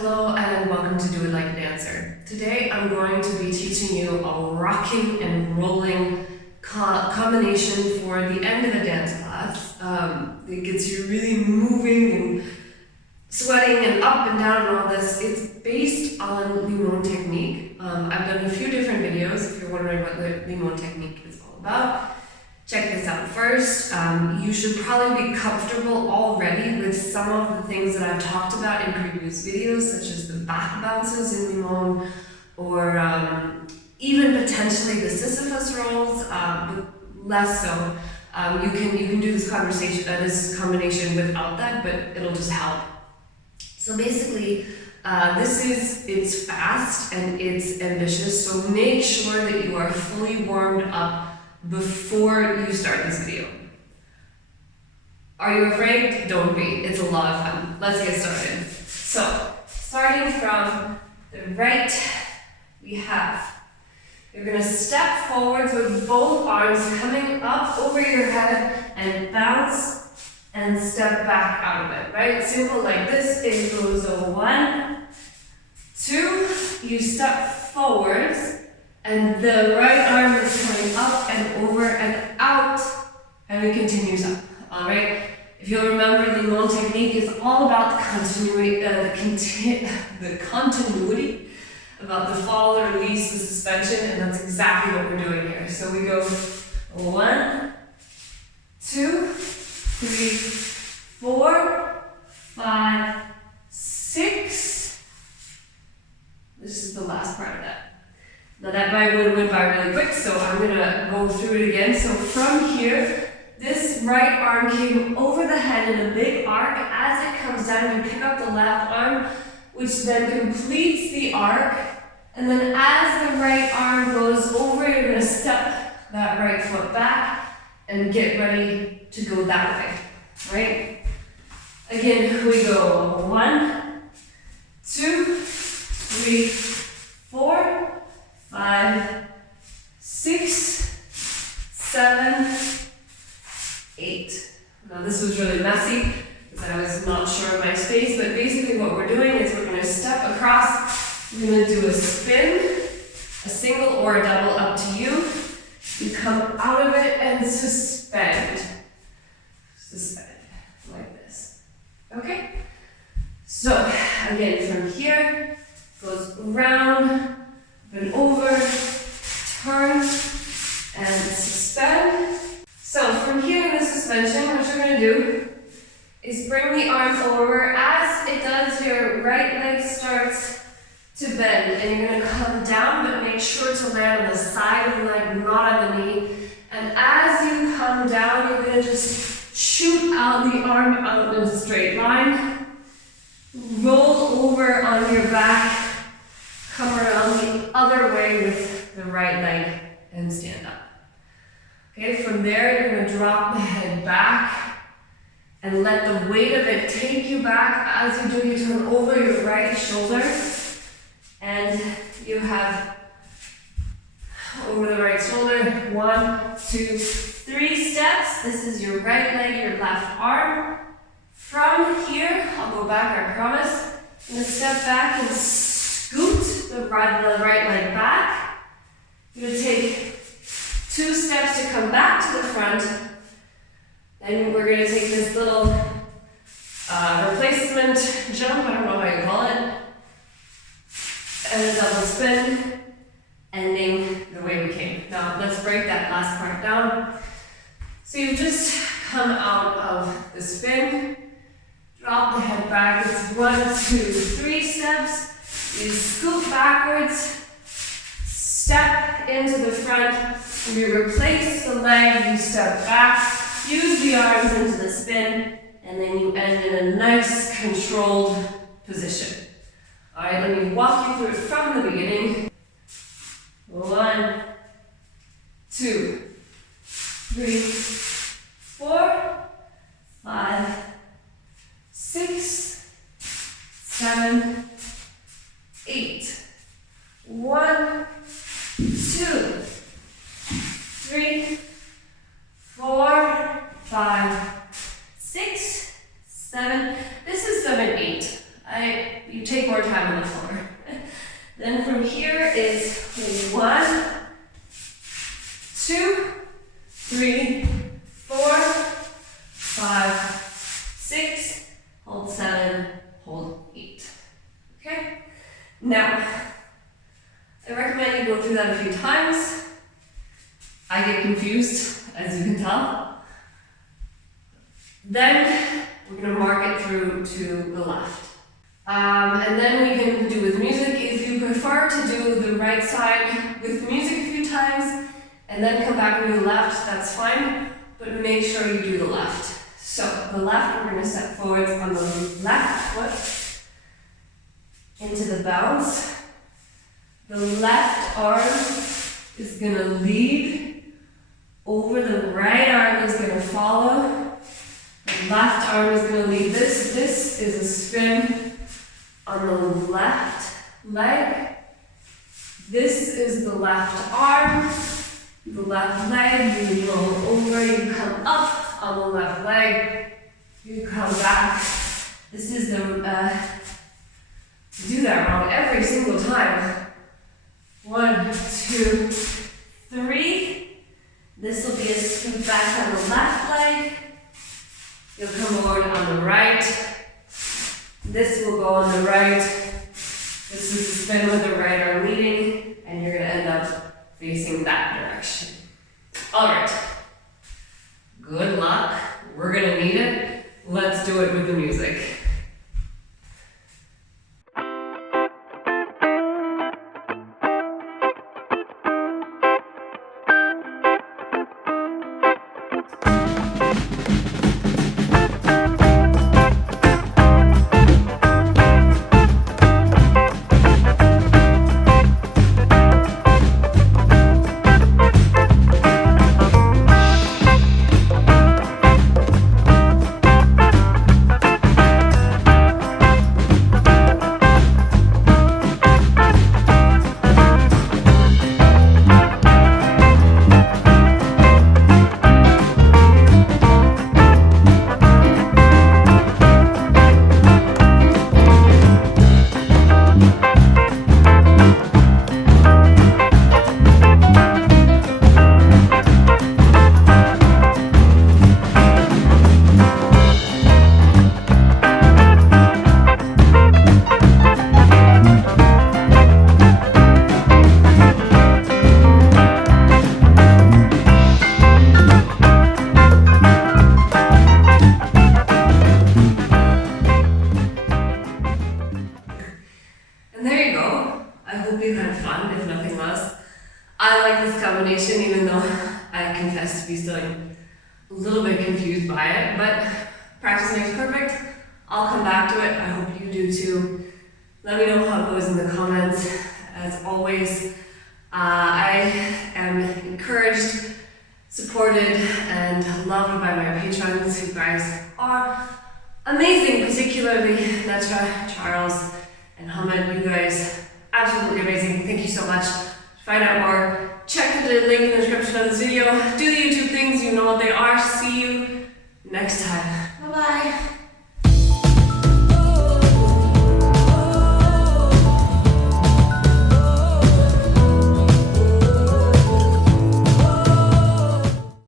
Hello and welcome to Do It Like a Dancer. Today I'm going to be teaching you a rocking and rolling combination for the end of the dance class. It gets you really moving and sweating and up and down and all this. It's based on Limon Technique. I've done a few different videos if you're wondering what the Limon Technique is all about. Check this out first. You should probably be comfortable already with some of the things that I've talked about in previous videos, such as the back bounces in Limon, or even potentially the Sisyphus rolls, but less so. You can do this combination without that, but it'll just help. So basically, it's fast and it's ambitious, so make sure that you are fully warmed up before you start this video. Are you afraid? Don't be. It's a lot of fun. Let's get started. So, starting from the right, you're going to step forwards with both arms coming up over your head and bounce and step back out of it, right? Simple like this. It goes a 1, 2, you step forwards, and the right arm is coming up and over and out, and it continues up, all right? If you'll remember, the Limon Technique is all about the continuity, about the fall, the release, the suspension, and that's exactly what we're doing here. So we go 1, 2, 3, 4, 5, 6. This is the last part of that. Now that went by really quick, so I'm going to go through it again. So from here, this right arm came over the head in a big arc. As it comes down, you pick up the left arm, which then completes the arc. And then as the right arm goes over, you're going to step that right foot back and get ready to go that way, right? Again, we go 1, 2, 3, 4, 5, 6, 7, 8. Now this was really messy because I was not sure of my space, but basically what we're doing is we're going to step across, we're going to do a spin, a single or a double, up to you. You come out of it and suspend. Suspend, like this. Okay? So, again, from here, goes around, and over, turn, and suspend. So from here in the suspension, what you're going to do is bring the arm over. As it does, your right leg starts to bend, and you're going to come down, but make sure to land on the side of the leg, not on the knee. And as you come down, you're going to just shoot out the arm out in a straight line, roll over on your back, come around the other way with the right leg and stand up. Okay, from there you're going to drop the head back and let the weight of it take you back. As you do, you turn over your right shoulder and you have over the right shoulder 1, 2, 3 steps. This is your right leg, your left arm. From here, I'll go back, I promise. I'm going to step back and scoot the right leg back. You're going to take 2 steps to come back to the front. Then we're going to take this little replacement jump, I don't know how you call it, and a double spin, ending the way we came. Now let's break that last part down. So you just come out of the spin, drop the head back. It's 1, 2, 3 steps. You scoot backwards, step into the front, you replace the leg, you step back, use the arms into the spin, and then you end in a nice controlled position. Alright, let me walk you through it from the beginning. 1, 2, 3, 4, 5, 6, 7, 8. 1, 2, 3, 4, 5, 6, 7. This is 7, 8. You take more time on the floor. Then from here is 1, 2, 3, 4, 5, 6, hold 7, hold 8. Okay? Now, I recommend you go through that a few times. I get confused, as you can tell. Then we're going to mark it through to the left. And then we can do with music. If you prefer to do the right side with music a few times and then come back and do the left, that's fine, but make sure you do the left. So the left, we're going to step forwards on the left foot into the bounce. The left arm is going to lead over, the right arm is going to follow. The left arm is going to lead. This is a spin on the left leg. This is the left arm, the left leg. You roll over, you come up on the left leg, you come back. This is the, do that wrong every single time. 1, 2, 3. This will be a scoot back on the left leg. You'll come forward on the right. This will go on the right. This is the spin with the right arm leading, and you're going to end up facing that direction. Alright. Good luck. We're going to need it. Let's do it with the music. I like this combination, even though I confess to be still a little bit confused by it, but practice makes perfect. I'll come back to it. I hope you do too. Let me know how it goes in the comments. As always, I am encouraged, supported, and loved by my patrons. You guys are amazing, particularly Netra, Charles, and Hamid. You guys absolutely amazing. Thank you so much. To find out more, check the link in the description of this video. Do the YouTube things, you know what they are. See you next time. Bye-bye.